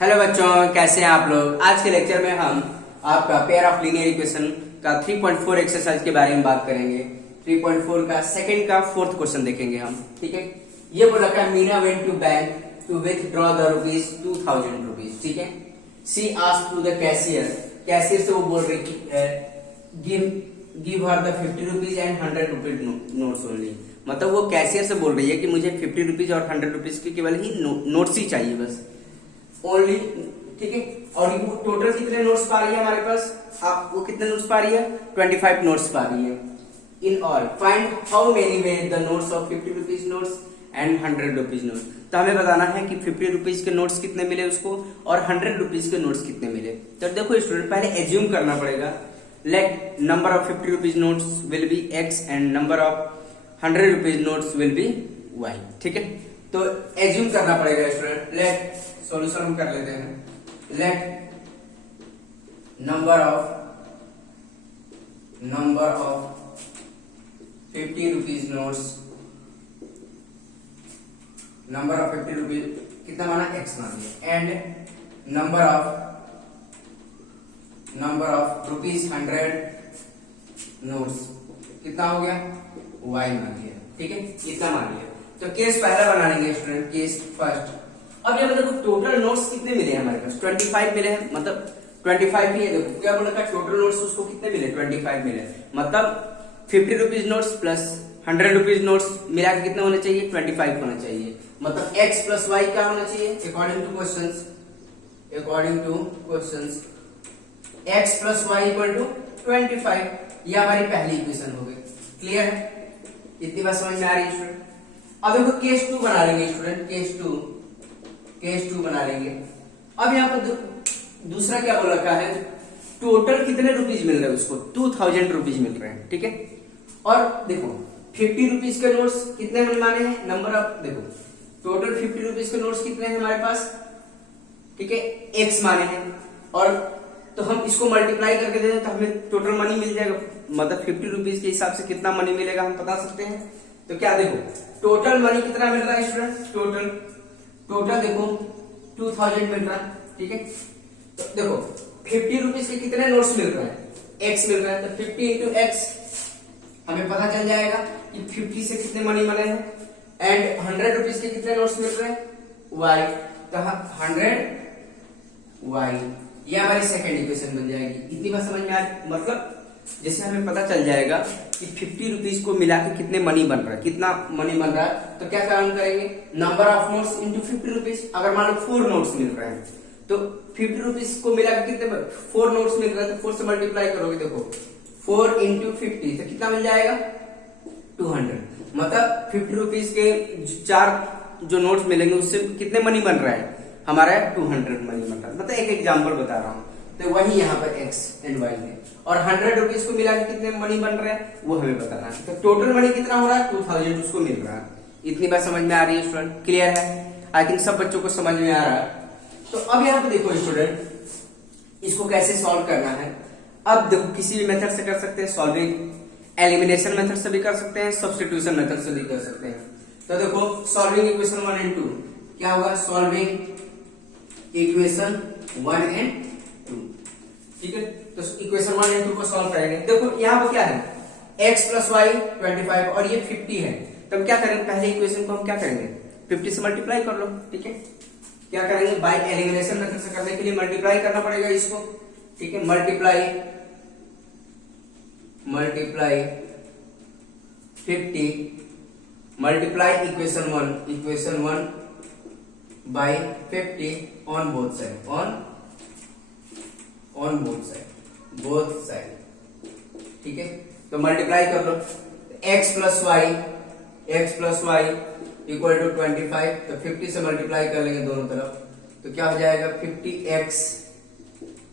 Hello बच्चों, कैसे हैं आप लोग। आज के लेक्चर में हम आपका पेयर ऑफ लीनियर इक्वेशन का 3.4 एक्सरसाइज के बारे में बात करेंगे। 3.4 का सेकंड का फोर्थ क्वेश्चन देखेंगे हम। ठीक है, ये बोला था Meena went to bank to withdraw the ₹2000 rupees. ठीक है, she asked to the cashier, cashier से वो बोल रही give her the 50 rupees and 100 rupees notes only. मतलब वो कैशियर से बोल रही है कि मुझे 50 रुपीज और 100 रुपीज के केवल ही नोट्स ही चाहिए बस, ओनली। ठीक है, और वो टोटल कितने नोट्स पा रही है हमारे पास, आप वो कितने नोट्स पा रही है, 25 नोट्स पा रही है। In all find how many way the notes of 50 rupees notes and 100 rupees notes. तो हमें बताना है कि 50 रुपीज के नोट्स कितने मिले उसको और 100 रुपीज के नोट्स कितने मिले। तो देखो स्टूडेंट, पहले एज्यूम करना पड़ेगा, let number of 50 rupees notes will be x and number of 100 rupees notes will be y। ठीक है, तो एज्यूम करना पड़ेगा स्टूडेंट। लेट सॉल्यूशन हम कर लेते हैं। Let number of 50 rupees notes, number of 50 rupees कितना माना, x मान लिया, एंड नंबर ऑफ ₹100 नोट्स कितना हो गया, y मान लिया। ठीक है, इतना मान लिया। तो केस पहला बना लेंगे स्टूडेंट, केस फर्स्ट। अब ये देखो टोटल नोट्स कितने मिले हमारे पास, 25 मिले हैं। मतलब 25 ही है। देखो क्या बोला था, टोटल नोट्स उसको कितने मिले, 25 मिले। मतलब 50 rupees notes plus 100 rupees notes मिला के कितने होने चाहिए, 25 होना चाहिए। मतलब x प्लस y क्या होना चाहिए, according to questions x plus y equal to 25। ये हमारी पहली इक्वेशन हो गई। क्लियर है, इतनी बात समझ में आ रही है स्टूडेंट। अब देखो केस 2 बना लेंगे स्टूडेंट, केस 2 बना लेंगे। अब यहाँ पर दूसरा क्या बोल रखा है, टोटल कितने रुपीज मिल रहे हैं उसको, 2000 रुपीज मिल रहे हैं। ठीक है, और देखो 50 रुपीज के नोट्स कितने माने हैं, नंबर ऑफ, देखो टोटल 50 रुपीज के नोट्स कितने हैं हमारे पास। ठीक है, x माने हैं, और तो हम इसको मल्टीप्लाई करके दे दें तो हमें टोटल मनी मिल जाएगा। मतलब 50 रुपीज के हिसाब से कितना मनी मिलेगा हम बता सकते हैं। तो क्या देखो टोटल मनी कितना मिल रहा है स्टूडेंट, टोटल देखो 2000 मिल रहा है। ठीक है, तो देखो 50 रुपीज के कितने नोट्स मिल रहे हैं, x मिल रहा है। तो 50 इंटू एक्स हमें पता चल जाएगा कि 50 से कितने मनी बने हैं, एंड 100 रुपीज के कितने नोट्स मिल रहे हैं, y। तो 100y, ये हमारी सेकेंड इक्वेशन बन जाएगी। इतनी बात समझ में आ, मतलब जैसे हमें पता चल जाएगा कि 50 रुपीज को मिला के कितने मनी बन रहा है, कितना मनी बन रहा है, तो क्या काम करेंगे, number of notes into 50 rupees. अगर मान लो 4 नोट्स मिल रहे हैं तो 50 रुपीज को मिला के कितने, 4 नोट्स मिल रहे हैं तो 4 से मल्टीप्लाई करोगे, देखो 4 इंटू 50 तो कितना मिल जाएगा, 200। मतलब 50 रुपीज के 4 जो नोट्स मिलेंगे उससे कितने मनी बन रहा है हमारा, 200 मनी बन रहा है। मतलब एक एग्जाम्पल बता रहा हूँ। तो वही यहाँ पर x एंड y है, और 100 रुपीज को मिला के कितने मनी बन रहे हैं वो हमें बताना है। तो टोटल मनी कितना हो रहा है, 2000 उसको मिल रहा है। इतनी बात समझ में आ रही है स्टूडेंट, क्लियर है। आई थिंक सब बच्चों को समझ में आ रहा है। तो अब यहाँ पे देखो स्टूडेंट, इसको कैसे सॉल्व करना है। अब देखो किसी भी मेथड से कर सकते हैं, सॉल्विंग एलिमिनेशन मेथड से भी कर सकते हैं, सब्स्टिट्यूशन मेथड से भी कर सकते हैं। तो देखो सॉल्विंग इक्वेशन 1 एंड 2 क्या होगा, सॉल्विंग इक्वेशन 1 एंड 2। ठीक है, तो इक्वेशन 1 एंड 2 को सॉल्व करेंगे। देखो यहाँ पर क्या है, x प्लस वाई 25 और ये 50 है। तब क्या करेंगे, पहले इक्वेशन को हम क्या करेंगे, 50 से मल्टीप्लाई कर लो। ठीक है, क्या करेंगे, बाय एलिमिनेशन मेथड से करने के लिए मल्टीप्लाई करना पड़ेगा इसको। ठीक है, multiply 50 multiply equation 1 by 50 on both side, on both side. ठीक है, तो मल्टीप्लाई कर लो, x plus y equal to 25। तो 50 से मल्टीप्लाई कर लेंगे दोनों तरफ, तो क्या हो जाएगा, 50x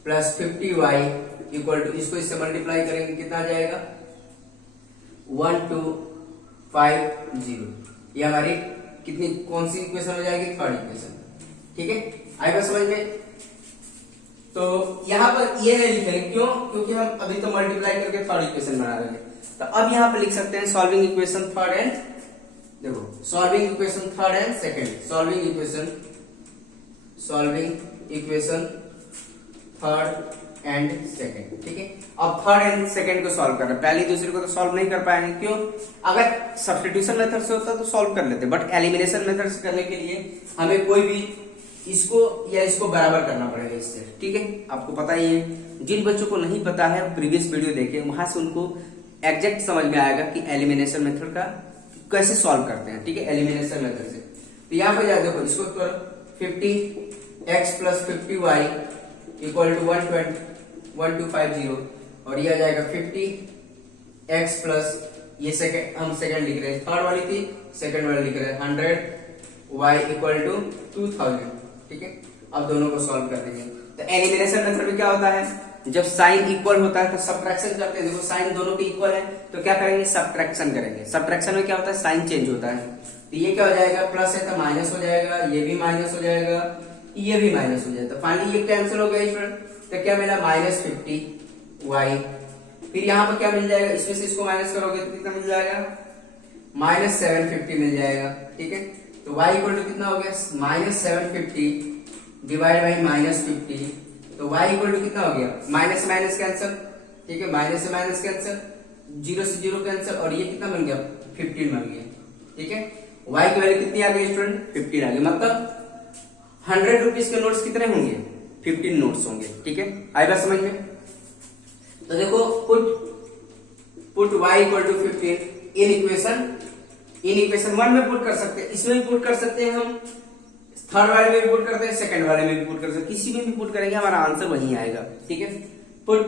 plus 50y equal to, इसको इससे मल्टीप्लाई करेंगे कितना आ जाएगा, 1250। ये हमारी कितनी, कौन सी इक्वेशन हो जाएगी, थर्ड इक्वेशन। ठीक है, आएगा समझ में। तो यहाँ पर ये नहीं लिखेंगे, क्यों, क्योंकि हम अभी तो मल्टीप्लाई करके थर्ड इक्वेशन बना रहे हैं। तो अब यहाँ पे लिख सकते हैं सॉल्विंग इक्वेशन थर्ड एंड, देखो solving equation third and second, solving equation third and second. ठीक है, अब थर्ड एंड सेकंड को सॉल्व करना, पहली दूसरी को तो सॉल्व नहीं कर पाएंगे, क्यों? अगर सब्स्टिट्यूशन मेथड से होता तो सॉल्व कर लेते, बट एलिमिनेशन मेथड से करने के लिए हमें कोई भी इसको या इसको बराबर करना पड़ेगा इससे। ठीक है, आपको पता ही है, जिन बच्चों को नहीं पता है प्रीवियस वीडियो देखें, वहां से उनको एग्जैक्ट समझ में आएगा कि एलिमिनेशन मेथड का कैसे सॉल्व करते हैं। ठीक है, एलिमिनेशन मेथड से। तो यहाँ पे जा देखो, इसको तो 50x + 50y = 1250, और ये आ जाएगा 50x प्लस ये सेकंड, हम सेकंड लिख रहे हैं, थर्ड वाली थी, सेकंड वाली लिख रहे हैं 100y = 2000। ठीक है, अब दोनों को सॉल्व कर देंगे। तो एलिमिनेशन मेथड में क्या होता है, जब साइन इक्वल होता है तो सब्ट्रैक्शन करते हैं। देखो साइन दोनों के इक्वल है तो क्या करेंगे, सब्ट्रैक्शन करेंगे। सब्ट्रैक्शन में क्या होता है, साइन चेंज होता है। तो ये क्या हो जाएगा, प्लस है तो माइनस हो जाएगा, ये भी माइनस हो जाएगा, ये भी माइनस हो जाएगा। तो फाइनली ये कैंसिल हो गया स्टूडेंट। तो क्या मिला, -50y। फिर यहाँ पर क्या मिल जाएगा, इसमें से इसको माइनस करोगे तो कितना मिल जाएगा, -750 मिल जाएगा। ठीक है, तो y = कितना हो गया, -750 डिवाइड बाई -50, तो y = कितना हो गया, माइनस से माइनस कैंसिल। ठीक है, माइनस से माइनस कैंसिल, 0 से 0 कैंसिल, और ये कितना बन गया, 15 बन गया। ठीक है, y की वैल्यू कितनी आ गई स्टूडेंट, 15 आ गई। मतलब 100 रुपीज के नोट्स कितने होंगे, 15 नोट्स होंगे। ठीक है, आई बात समझ में? तो देखो, पुट y = 15 इन इक्वेशन 1 में पुट कर सकते हैं, इसमें भी पुट कर सकते हैं, हम थर्ड वाले में भी पुट करते हैं, सेकंड वाले में भी पुट कर सकते हैं, किसी में भी पुट करेंगे हमारा आंसर वही आएगा। ठीक है, put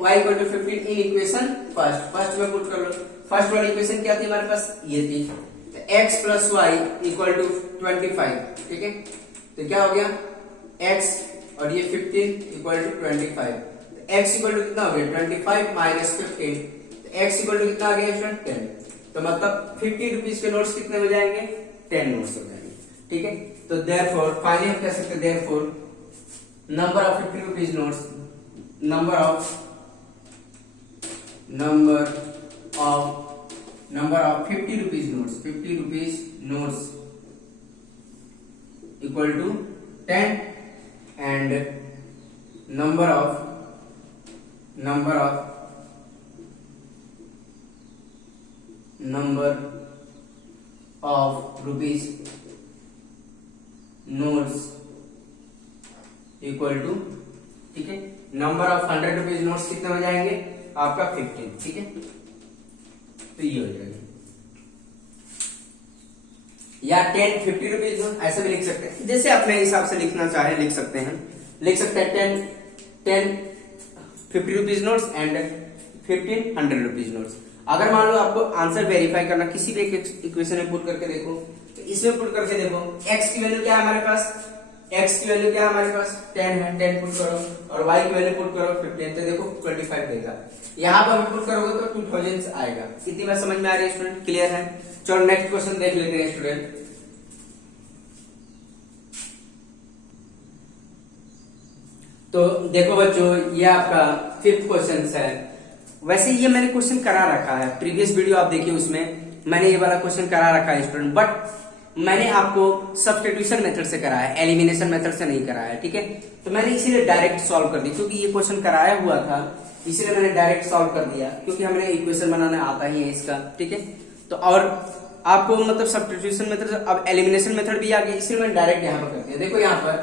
y = 15 in equation first में पुट कर लो। फर्स्ट वाली इक्वेशन क्या थी हमारे पास, ये थी, तो x + y = 25। ठीक है, तो क्या हो गया, x और ये 15 = 25, तो x = कितना हो गया, 25 - 15, तो x = कितना आ गया स्टूडेंट, 10। तो मतलब 50 रुपीज के नोट्स कितने हो जाएंगे, 10 नोट्स हो जाएंगे। ठीक है, तो देयरफॉर फाइनली हम कह सकते हैं, therefore number of 50 rupees notes, number of 50 rupees notes equal to 10 and number of rupees notes equal to, ठीक है, नंबर ऑफ 100 रुपीज नोट्स कितने हो जाएंगे आपका, 15। ठीक है, तो ये हो जाएगा, या 50 रुपीज ऐसे भी लिख सकते हैं, जैसे अपने हिसाब से लिखना चाहे लिख सकते हैं। 10 50 rupees notes and 15 100 rupees notes. अगर मान लो आपको आंसर वेरीफाई करना, किसी भी एक इक्वेशन में पुट करके देखो, तो इसमें पुट करके देखो, x की वैल्यू क्या है हमारे पास, 10 है, 10 पुट करो, और y की वैल्यू पुट करो 15, तो देखो 25 देगा। यहाँ पर पुट करोगे तो 2000 आएगा। इतनी बात समझ में आ रही है स्टूडेंट, क्लियर है? चलो नेक्स्ट क्वेश्चन देख लेते हैं स्टूडेंट। तो देखो बच्चों, ये आपका 5th क्वेश्चन है। वैसे ये मैंने क्वेश्चन करा रखा है, प्रीवियस वीडियो आप देखिए, उसमें मैंने ये वाला क्वेश्चन करा रखा है स्टूडेंट, बट मैंने आपको सब्स्टिट्यूशन मेथड से कराया है, एलिमिनेशन मेथड से नहीं कराया है। ठीक है, तो मैंने इसीलिए डायरेक्ट सॉल्व कर दी, क्योंकि ये क्वेश्चन कराया हुआ था, इसीलिए मैंने डायरेक्ट सॉल्व कर दिया, क्योंकि हमें इक्वेशन बनाना आता ही है इसका। ठीक है, तो और आपको मतलब सब्स्टिट्यूशन मेथड, अब एलिमिनेशन मेथड भी आ गया, इसलिए मैंने डायरेक्ट यहाँ पर कर दिया। देखो यहाँ पर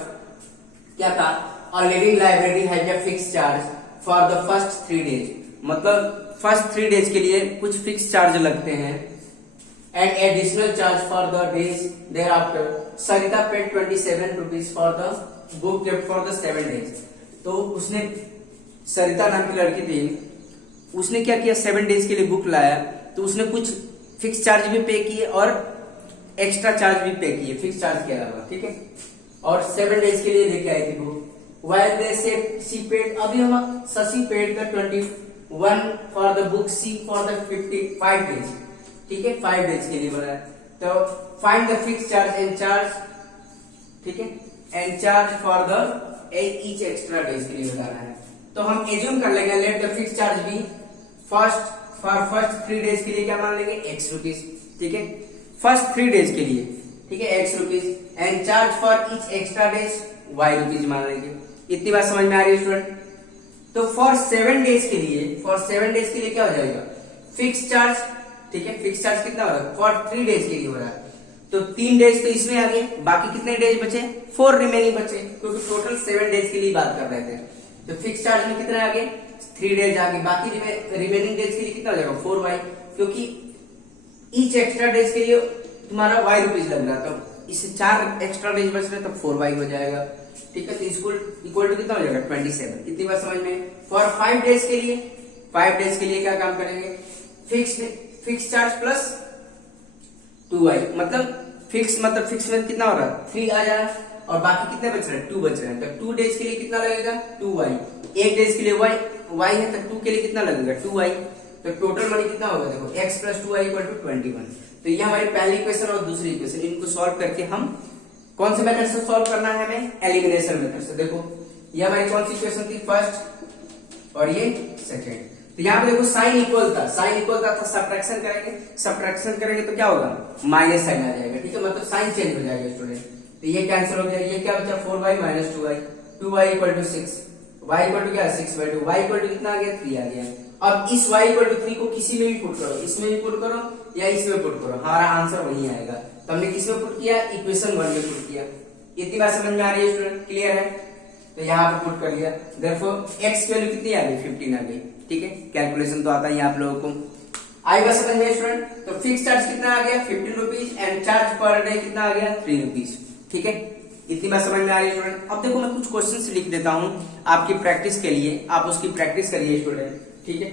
क्या था, A living library has a fixed charge for the first 3 days, मतलब फर्स्ट 3 डेज के लिए कुछ फिक्स चार्ज लगते हैं, and additional charge for the days thereafter. Sarita paid 27 rupees for the book kept for the 7 days. तो उसने, सरिता नाम की लड़की थी, उसने क्या किया, 7 डेज के लिए बुक लाया, तो उसने कुछ फिक्स चार्ज भी पे किए और एक्स्ट्रा चार्ज भी पे किए, फिक्स चार्ज के अलावा। ठीक है, और 7 डेज के लिए लेके आई थी book. While they said she paid, अभी हम Shashi paid the 21 for the book, C for the 55 days। ठीक है, 5 डेज के लिए बोला है, तो find the fixed charge and charge, ठीक है, and charge for the each extra days के लिए बताना है। तो हम एज्यूम कर लेंगे, let the fixed charge be first 3 days के लिए क्या मान लेंगे, x रुपीज। ठीक है, फर्स्ट 3 डेज के लिए, ठीक है, x rupees, and charge for each extra days y rupees मान लेंगे। इतनी बात समझ में आ रही है स्टूडेंट? तो फॉर 7 डेज के लिए क्या हो जाएगा, फिक्स चार्ज, ठीक है, फिक्स चार्ज कितना हो रहा है, फॉर 3 डेज के लिए हो रहा है, तो 3 डेज तो इसमें आ गए, बाकी कितने डेज बचे, 4 रिमेनिंग बचे, क्योंकि टोटल 7 डेज के लिए बात कर रहे थे। तो फिक्स चार्ज में कितना आ गए, 3 डेज आ गए, बाकी रिमेनिंग डेज के लिए कितना हो जाएगा, 4y, क्योंकि ईच एक्स्ट्रा डेज के लिए तुम्हारा y रुपीज लग रहा है, तो इससे 4 एक्स्ट्रा डेज बच रहे तो 4y हो जाएगा, ठीक है। तो इक्वल टू कितना हो जाएगा, 27। इतनी बात समझ में। फॉर 5 डेज के लिए क्या काम करेंगे, फिक्स चार्ज प्लस 2y, मतलब फिक्स में कितना हो रहा है, 3 आ जा रहा है, और बाकी कितने बच रहे हैं, 2 बच रहे हैं। तो 2 डेज के लिए कितना लगेगा, 2y, 1 डेज के लिए y है, तो 2 के लिए कितना लगेगा, 2y। तो टोटल मनी कितना होगा, देखो x plus 2y equal to 21। तो ये हमारी पहली इक्वेशन और दूसरी इक्वेशन, इनको सॉल्व करके हम कौन से मेथड से सॉल्व करना है, हमें एलिमिनेशन मेथड से। देखो ये हमारी कौन सी इक्वेशन थी, फर्स्ट और ये सेकंड। तो यहाँ पे देखो साइन इक्वल था तो सब्ट्रैक्शन करेंगे तो क्या होगा, माइनस साइन आ जाएगा, ठीक है, मतलब साइन चेंज हो जाएगा स्टूडेंट। तो ये कैंसिल हो गया, ये क्या बचा, 4y minus 2y equal to 6, y equal to क्या, 6/2, y इक्वल टू कितना आ गया, 3 आ गया। अब इस y इक्वल टू 3 को किसी में भी पुट करो, इसमें भी पुट करो या इसमें पुट करो, हमारा आंसर वही आएगा। तो हमने किसमें पुट किया, इक्वेशन 1 में पुट किया। इतनी बात समझ में आ रही है स्टूडेंट, क्लियर है? तो यहाँ पे पुट कर लिया, देयरफॉर x की वैल्यू कितनी आ गई, 15 आ गई, ठीक है। कैलकुलेशन तो आता ही आप लोगों को, आई बात समझ में स्टूडेंट? तो फिक्स चार्ज कितना आ गया, 15 rupees, and charge per day कितना आ गया, 3 रुपीज, ठीक है। इतनी बात समझ में आ रही है स्टूडेंट? अब देखो मैं कुछ क्वेश्चंस लिख देता हूं आपकी प्रैक्टिस के लिए, आप उसकी प्रैक्टिस करिए स्टूडेंट, ठीक है।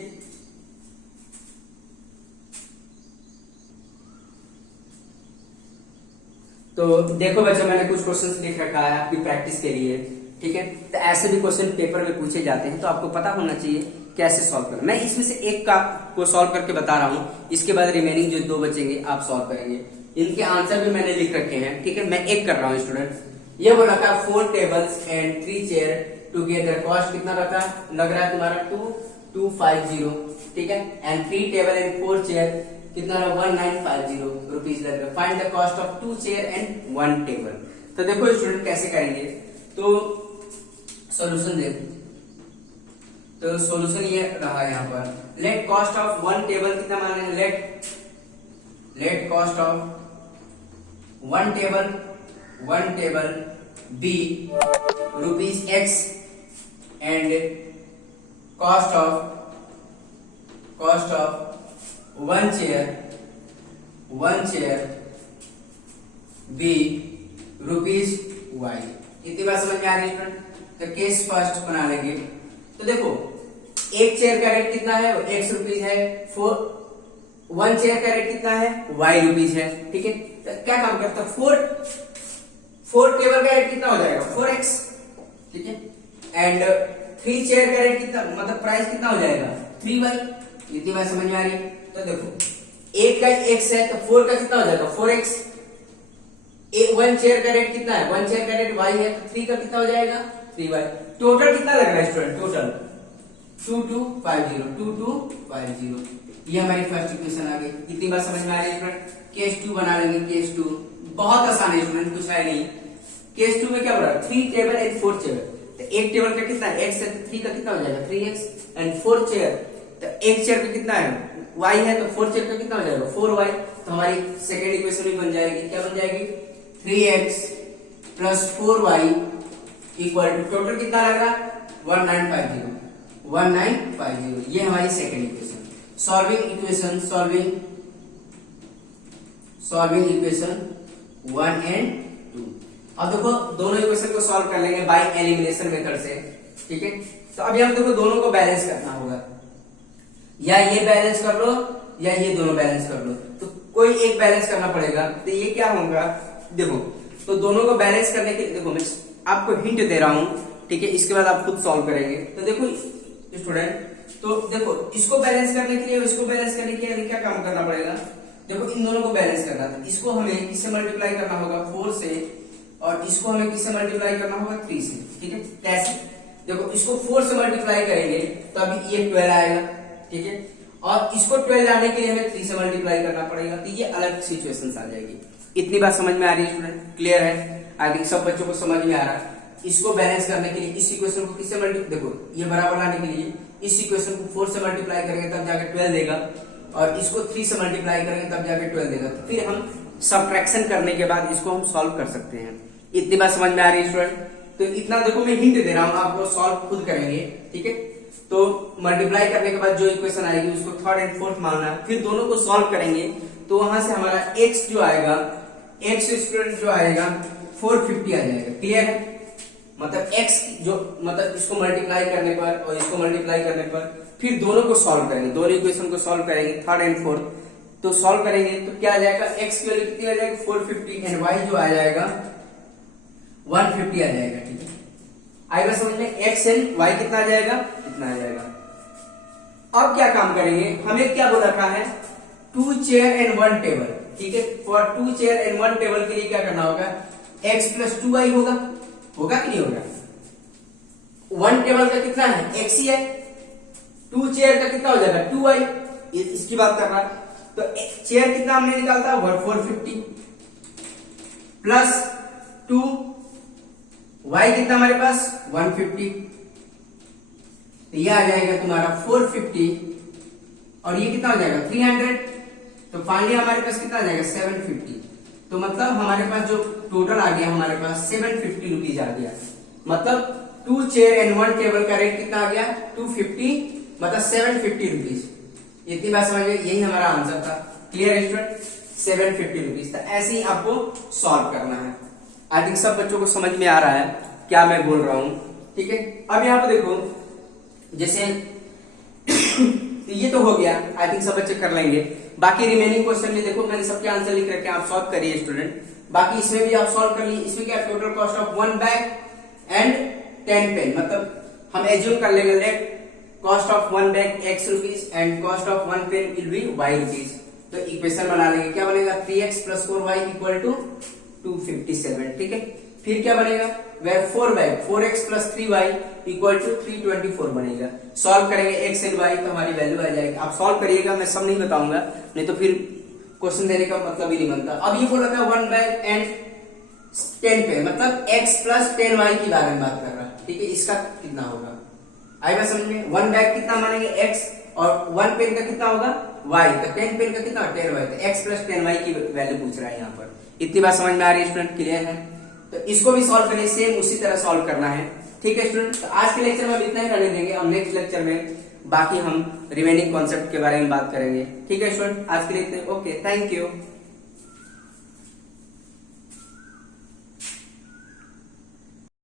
तो देखो बच्चों, मैंने कुछ क्वेश्चंस लिख रखा है आपकी प्रैक्टिस के लिए, ठीक है। तो ऐसे भी क्वेश्चन पेपर में पूछे जाते हैं, तो आपको पता होना चाहिए कैसे सॉल्व करना। मैं इसमें से एक का को सॉल्व करके बता रहा हूं, इसके बाद रिमेनिंग जो 2 बचेंगे आप सॉल्व करेंगे। इनके आंसर भी मैंने लिख रखे हैं, ठीक है। मैं एक कर रहा हूँ स्टूडेंट। ये बोला था 4 tables and 3 chair together, cost कितना रखा लग रहा है तुम्हारा, 2250, ठीक है। एंड 3 टेबल एंड 4 चेयर कितना रहा, 1950 रुपीज लग रहा है। Find the cost of 2 chair and 1 table. तो देखो स्टूडेंट कैसे करेंगे, तो सॉल्यूशन देखो, तो सॉल्यूशन ये रहा यहाँ पर, लेट कॉस्ट ऑफ 1 टेबल कितना मान लेंगे, let cost of 1 table be rupees x and cost of 1 chair be rupees y। इतनी बात समझ में आ रही है? तो केस फर्स्ट बना लेंगे। तो देखो एक चेयर का रेट कितना है, x रुपीज है, 1 चेयर का रेट कितना है, y रुपीज है, ठीक है। तो क्या काम करता है, 4 टेबल का रेट कितना हो जाएगा, 4x, ठीक है। एंड 3 चेयर का रेट कितना, मतलब प्राइस कितना हो जाएगा, 3y। इतनी बात समझ में आ रही है? तो देखो एक का x है, तो 4 का कितना हो जाएगा, 4x। 1 चेयर का रेट कितना है, 1 चेयर का रेट y है, तो 3 का कितना हो जाएगा, 3y। टोटल कितना लग रहा है स्टूडेंट, टोटल 2250। ये हमारी फर्स्ट इक्वेशन आ गई। इतनी बात समझ में आ रही है स्टूडेंट? केस 2 बना लेंगे। केस 2 बहुत आसान है स्टूडेंट, कुछ है नहीं। केस 2 में क्या हो रहा है, 3 टेबल एंड 4 चेयर। तो एक टेबल का कितना है, x है, तो 3 का कितना हो जाएगा, 3x। एंड 4 चेयर, तो एक चेयर का कितना है, y है, तो 4 चेयर का कितना हो जाएगा, 4y। तो हमारी सेकेंड इक्वेशन भी बन जाएगी, क्या बन जाएगी, 3x plus 4y equal to total कितना लग रहा है, 1950। ये हमारी second equation. Solving equation 1 and 2। अब देखो दोनों इक्वेशन को सॉल्व कर लेंगे बाय एलिमिनेशन मेथड से, ठीक है। तो अभी हम देखो दोनों को बैलेंस करना होगा, या ये बैलेंस कर लो या ये दोनों बैलेंस कर लो, तो कोई एक बैलेंस करना पड़ेगा। तो ये क्या होगा, देखो तो दोनों को बैलेंस करने के लिए देखो मैं आपको हिंट दे रहा हूं, ठीक है। इसके बाद आप खुद सॉल्व करेंगे। तो देखो स्टूडेंट, तो देखो इसको बैलेंस करने के लिए, इसको बैलेंस करने के लिए क्या काम करना पड़ेगा, देखो इन दोनों को बैलेंस करना था। इसको हमें किससे मल्टीप्लाई करना होगा, 4 से, और इसको हमें किससे मल्टीप्लाई करना होगा, 3 से, ठीक है। कैसे, देखो इसको 4 से मल्टीप्लाई करेंगे तो अभी ये 12 आएगा, ठीक है। और इसको 12 लाने के लिए हमें 3 से मल्टीप्लाई करना पड़ेगा, तो ये अलग सिचुएशन आ जाएगी। इतनी बात समझ में आ रही है स्टूडेंट, क्लियर है? आई थिंक सब बच्चों को समझ में आ रहा है। इसको बैलेंस करने के लिए इस इक्वेशन को किससे मल्टीप्लाई, देखो ये बराबर लाने के लिए इस इक्वेशन को 4 से मल्टीप्लाई करेंगे तब जाके 12 देगा, और इसको 3 से मल्टीप्लाई करेंगे तब जाके 12 देगा। तो फिर हम सब्ट्रैक्शन करने के बाद इसको हम सॉल्व कर सकते हैं। इतनी बात समझ में आ रही है स्टूडेंट? तो इतना देखो मैं हिंट दे रहा हूं, आप लोग सॉल्व खुद करेंगे, ठीक है। तो मल्टीप्लाई करने के बाद जो इक्वेशन आएगी उसको थर्ड एंड फोर्थ मानना है, फिर दोनों को सॉल्व करेंगे तो वहां से हमारा x जो आएगा, x स्टूडेंट जो आएगा 450 आ जाएगा। क्लियर है? मतलब x जो मतलब इसको मल्टीप्लाई करने पर और इसको मल्टीप्लाई करने पर फिर दोनों को सॉल्व करेंगे, दोनों इक्वेशन को सॉल्व करेंगे थर्ड एंड फोर्थ, तो सॉल्व करेंगे तो क्या आ जाएगा, x की वैल्यू कितनी आ जाएगी 450 एंड y जो आ जाएगा 150 आ जाएगा। ठीक है, आएगा समझ में? x एंड y कितना आ जाएगा, कितना आ जाएगा। अब क्या काम करेंगे, हमें क्या बोल रखा है 2 चेयर एंड 1 टेबल। ठीक है, फॉर 2 चेयर एंड 1 टेबल के लिए क्या करना होगा, x प्लस 2y होगा, होगा कि नहीं होगा? 1 टेबल का कितना है, x ही है, 2 चेयर का कितना हो जाएगा 2y, इसकी बात कर रहा है। तो चेयर कितना हमने निकालता है 450 प्लस 2, y कितना हमारे पास 150, तो ये आ जाएगा तुम्हारा 450 और ये कितना हो जाएगा 300, तो फाइनली हमारे पास कितना आ जाएगा 750। तो मतलब हमारे पास जो टोटल आ गया हमारे पास 750 रुपीज आ गया। मतलब 2 चेयर एंड 1 टेबल का रेट कितना आ गया 250, मतलब 750 रुपीज। इतनी बात समझ गए, यही हमारा आंसर था। क्लियर स्टूडेंट, 750 रुपीज था। ऐसे ही आपको सॉल्व करना है। आई थिंक सब बच्चों को समझ में आ रहा है क्या मैं बोल रहा हूं, ठीक है। अब यहाँ पे देखो जैसे ये तो हो गया, आई थिंक सब बच्चे कर लेंगे। बाकी रिमेनिंग क्वेश्चन में देखो मैंने सबके आंसर लिख रखे, आप सॉल्व करिए स्टूडेंट। बाकी इसमें भी आप सॉल्व कर लीजिए। इसमें क्या total cost of 1 bag and 10 pen, मतलब हम एज्यूम कर लेंगे let cost of 1 bag x rupees and cost of 1 pen will be y rupees. तो इक्वेशन बना लेंगे, क्या बनेगा 3x plus 4y equal to 257। ठीक है, फिर क्या बनेगा where 4 bag 4x plus 3y equal to 324 बनेगा। सॉल्व करेंगे x एंड y तो हमारी वैल्यू आ जाएगी। आप सॉल्व करिएगा, मैं सब नहीं बताऊंगा, नहीं तो फिर क्वेश्चन देने का मतलब ही नहीं बनता। अब ये बोल रहा था 1 बैग एंड 10 पेन, मतलब x प्लस 10y के बारे में बात कर रहा है। ठीक है, इसका कितना होगा आएगा समझ में। 1 बैग कितना मानेंगे x और 1 पेन का कितना होगा y, तो 10 पेन का कितना 10y, तो x प्लस 10y की वैल्यू पूछ रहा है यहाँ पर। इतनी बात समझ में आ रही है स्टूडेंट? क्लियर है? तो इसको भी सॉल्व करिए, सेम उसी तरह सॉल्व करना है। ठीक है स्टूडेंट, तो आज के लेक्चर में हम इतना ही करने देंगे और नेक्स्ट लेक्चर में बाकी हम रिमेनिंग कॉन्सेप्ट के बारे में बात करेंगे। ठीक है स्टूडेंट, आज के लिए इतने। Okay, thank you.